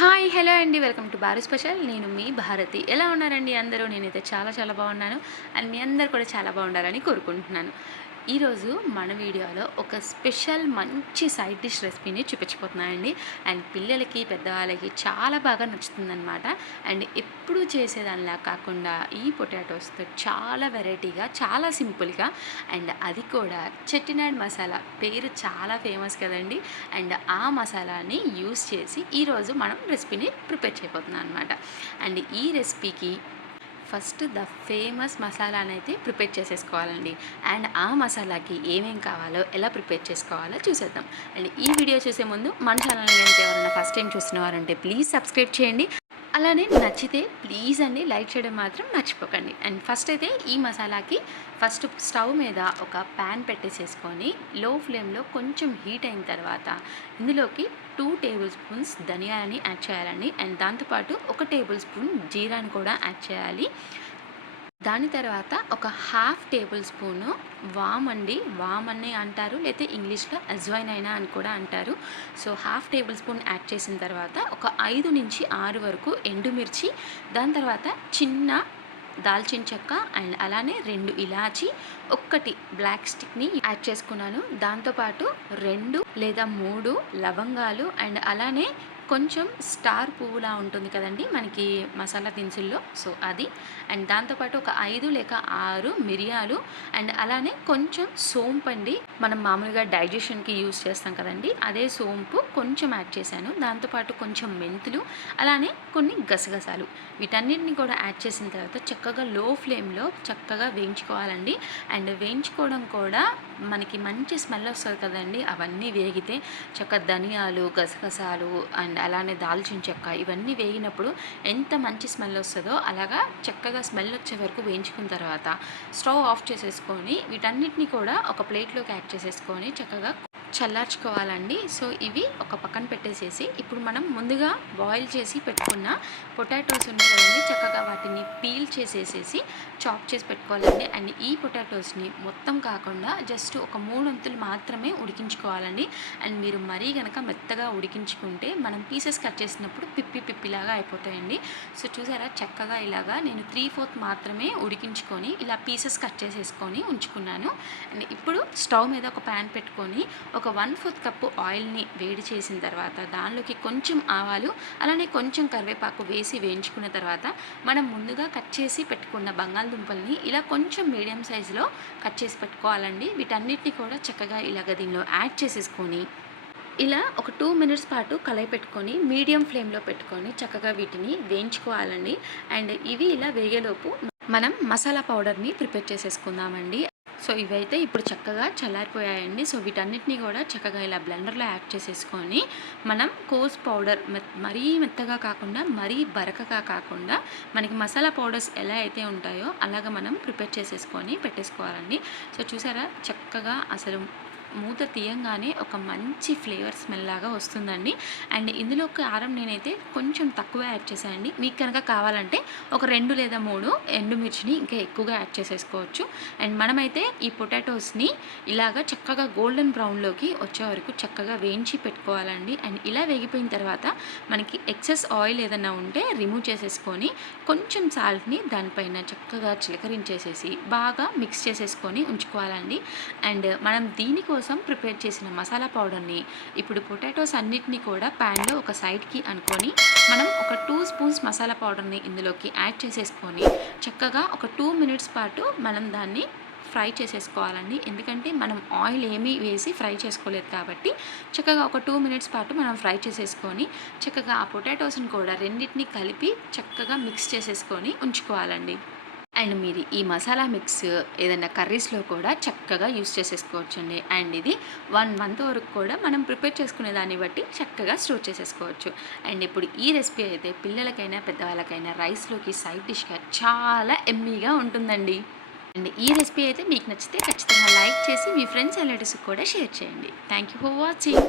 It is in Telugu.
హాయ్ హలో అండి, వెల్కమ్ టు భారత్ స్పెషల్. నేను మీ భారతి. ఎలా ఉన్నారండి అందరూ? నేనైతే చాలా బాగున్నాను. అండ్ మీ అందరు కూడా చాలా బాగుండాలని కోరుకుంటున్నాను. ఈరోజు మన వీడియోలో ఒక స్పెషల్ మంచి సైడ్ డిష్ రెసిపీని చూపించబోతున్నానండి. అండ్ పిల్లలకి పెద్దవాళ్ళకి చాలా బాగా నచ్చుతుందన్నమాట. అండ్ ఎప్పుడు చేసేదానిలా కాకుండా ఈ పొటాటోస్తో చాలా వెరైటీగా, చాలా సింపుల్గా, అండ్ అది కూడా చెట్టినాడ్ మసాలా పేరు చాలా ఫేమస్ కదండి. అండ్ ఆ మసాలాని యూస్ చేసి ఈరోజు మనం రెసిపీని ప్రిపేర్ చేయబోతున్నాం అనమాట. అండ్ ఈ రెసిపీకి ఫస్ట్ ద ఫేమస్ మసాలాని అయితే ప్రిపేర్ చేసేసుకోవాలండి. అండ్ ఆ మసాలాకి ఏమేం కావాలో, ఎలా ప్రిపేర్ చేసుకోవాలో చూసేద్దాం. అండ్ ఈ వీడియో చూసే ముందు మన ఛానల్ని కనుక ఎవరైనా ఫస్ట్ టైం చూస్తున్నవారంటే ప్లీజ్ సబ్స్క్రైబ్ చేయండి. అలానే నచ్చితే ప్లీజ్ అండి లైక్ చేయడం మాత్రం మర్చిపోకండి. అండ్ ఫస్ట్ అయితే ఈ మసాలాకి ఫస్ట్ స్టవ్ మీద ఒక ప్యాన్ పెట్టేసేసుకొని లో ఫ్లేమ్లో కొంచెం హీట్ అయిన తర్వాత ఇందులోకి 2 టేబుల్ స్పూన్స్ ధనియాలని యాడ్ చేయాలండి. అండ్ దాంతోపాటు 1 టేబుల్ స్పూన్ జీరాని కూడా యాడ్ చేయాలి. దాని తర్వాత ఒక 1/2 టేబుల్ స్పూను వామ్ అండి, వామ్ అని అంటారు, లేకపోతే ఇంగ్లీష్లో అజ్వైన్ అయినా అని కూడా అంటారు. సో 1/2 టేబుల్ స్పూన్ యాడ్ చేసిన తర్వాత ఒక 5 నుంచి 6 వరకు ఎండుమిర్చి, దాని తర్వాత చిన్న దాల్చిన చెక్క, అండ్ అలానే 2 ఇలాచి, 1 బ్లాక్ స్టిక్ని యాడ్ చేసుకున్నాను. దాంతోపాటు 2 లేదా 3 లవంగాలు, అండ్ అలానే కొంచెం స్టార్ పువ్వులా ఉంటుంది కదండి మనకి మసాలా దినుసుల్లో, సో అది. అండ్ దాంతోపాటు ఒక 5 లేక 6 మిరియాలు, అండ్ అలానే కొంచెం సోంపు అండి, మనం మామూలుగా డైజెషన్కి యూస్ చేస్తాం కదండి, అదే సోంపు కొంచెం యాడ్ చేశాను. దాంతోపాటు కొంచెం మెంతులు, అలానే కొన్ని గసగసాలు, వీటన్నిటిని కూడా యాడ్ చేసిన తర్వాత చక్కగా లో ఫ్లేమ్లో చక్కగా వేయించుకోవాలండి. అండ్ వేయించుకోవడం కూడా మనకి మంచి స్మెల్ వస్తుంది కదండి, అవన్నీ వేగితే చక్కగా ధనియాలు, గసగసాలు, అండ్ అలానే దాల్చిన చెక్క ఇవన్నీ వేగినప్పుడు ఎంత మంచి స్మెల్ వస్తుందో అలాగా చక్కగా స్మెల్ వచ్చే వరకు వేయించుకున్న తర్వాత స్టవ్ ఆఫ్ చేసేసుకొని వీటన్నిటిని కూడా ఒక ప్లేట్లోకి యాడ్ చేసేసుకొని చక్కగా చల్లార్చుకోవాలండి. సో ఇవి ఒక పక్కన పెట్టేసేసి ఇప్పుడు మనం ముందుగా బాయిల్ చేసి పెట్టుకున్న పొటాటోస్ ఉన్నాయి కదండి, చక్కగా వాటిని పీల్ చేసేసేసి చాప్ చేసి పెట్టుకోవాలండి. అండ్ ఈ పొటాటోస్ని మొత్తం కాకుండా జస్ట్ ఒక 3 వంతులు మాత్రమే ఉడికించుకోవాలండి. అండ్ మీరు మరీ కనుక మెత్తగా ఉడికించుకుంటే మనం పీసెస్ కట్ చేసినప్పుడు పిప్పిలాగా అయిపోతాయండి. సో చూసారా, చక్కగా ఇలాగా నేను 3/4 మాత్రమే ఉడికించుకొని ఇలా పీసెస్ కట్ చేసేసుకొని ఉంచుకున్నాను. అండ్ ఇప్పుడు స్టవ్ మీద ఒక ప్యాన్ పెట్టుకొని ఒక 1/4 కప్పు ఆయిల్ని వేడి చేసిన తర్వాత దానిలోకి కొంచెం ఆవాలు, అలానే కొంచెం కరివేపాకు వేసి వేయించుకున్న తర్వాత మనం ముందుగా కట్ చేసి పెట్టుకున్న బంగాళదుంపల్ని ఇలా కొంచెం మీడియం సైజులో కట్ చేసి పెట్టుకోవాలండి. వీటన్నిటిని కూడా చక్కగా ఇలాగ దీనిలో యాడ్ చేసేసుకొని ఇలా ఒక 2 మినిట్స్ పాటు కలయి పెట్టుకొని మీడియం ఫ్లేమ్లో పెట్టుకొని చక్కగా వీటిని వేయించుకోవాలండి. అండ్ ఇవి ఇలా వేగేలోపు మనం మసాలా పౌడర్ని ప్రిపేర్ చేసేసుకుందామండి. సో ఇవైతే ఇప్పుడు చక్కగా చల్లారిపోయాయండి. సో వీటన్నిటిని కూడా చక్కగా ఇలా బ్లెండర్లో యాడ్ చేసేసుకొని మనం కోస్ పౌడర్ మరీ మెత్తగా కాకుండా మరీ బరకగా కాకుండా మనకి మసాలా పౌడర్స్ ఎలా అయితే ఉంటాయో అలాగ మనం ప్రిపేర్ చేసేసుకొని పెట్టేసుకోవాలండి. సో చూసారా, చక్కగా అసలు మూత తీయంగానే ఒక మంచి ఫ్లేవర్ స్మెల్ లాగా వస్తుందండి. అండ్ ఇందులో కారం నేనైతే కొంచెం తక్కువ యాడ్ చేశానండి. మీకు కనుక కావాలంటే ఒక 2 లేదా 3 ఎండుమిర్చిని ఇంకా ఎక్కువగా యాడ్ చేసేసుకోవచ్చు. అండ్ మనమైతే ఈ పొటాటోస్ని ఇలాగ చక్కగా గోల్డెన్ బ్రౌన్లోకి వచ్చే వరకు చక్కగా వేయించి పెట్టుకోవాలండి. అండ్ ఇలా వేగిపోయిన తర్వాత మనకి ఎక్సెస్ ఆయిల్ ఏదైనా ఉంటే రిమూవ్ చేసేసుకొని కొంచెం సాల్ట్ని దానిపైన చక్కగా చిలకరించేసేసి బాగా మిక్స్ చేసేసుకొని ఉంచుకోవాలండి. అండ్ మనం దీనికోసం ప్రిపేర్ చేసిన మసాలా పౌడర్ని ఇప్పుడు పొటాటోస్ అన్నిటినీ కూడా ప్యాన్లో ఒక సైడ్కి అనుకొని మనం ఒక 2 స్పూన్స్ మసాలా పౌడర్ని ఇందులోకి యాడ్ చేసేసుకొని చక్కగా ఒక 2 మినిట్స్ పాటు మనం దాన్ని ఫ్రై చేసేసుకోవాలండి. ఎందుకంటే మనం ఆయిల్ ఏమీ వేసి ఫ్రై చేసుకోలేదు కాబట్టి చక్కగా ఒక 2 మినిట్స్ పాటు మనం ఫ్రై చేసేసుకొని చక్కగా ఆ పొటాటోస్ని కూడా రెండింటిని కలిపి చక్కగా మిక్స్ చేసేసుకొని ఉంచుకోవాలండి. అండ్ మీరు ఈ మసాలా మిక్స్ ఏదైనా కర్రీస్లో కూడా చక్కగా యూస్ చేసేసుకోవచ్చండి. అండ్ ఇది 1 మంత్ వరకు కూడా మనం ప్రిపేర్ చేసుకునే దాన్ని బట్టి చక్కగా స్టోర్ చేసేసుకోవచ్చు. అండ్ ఇప్పుడు ఈ రెసిపీ అయితే పిల్లలకైనా పెద్దవాళ్ళకైనా రైస్లోకి సైడ్ డిష్గా చాలా ఎమ్మీగా ఉంటుందండి. అండ్ ఈ రెసిపీ అయితే మీకు నచ్చితే ఖచ్చితంగా లైక్ చేసి మీ ఫ్రెండ్స్ రిలేటివ్స్కి కూడా షేర్ చేయండి. Thank you for watching.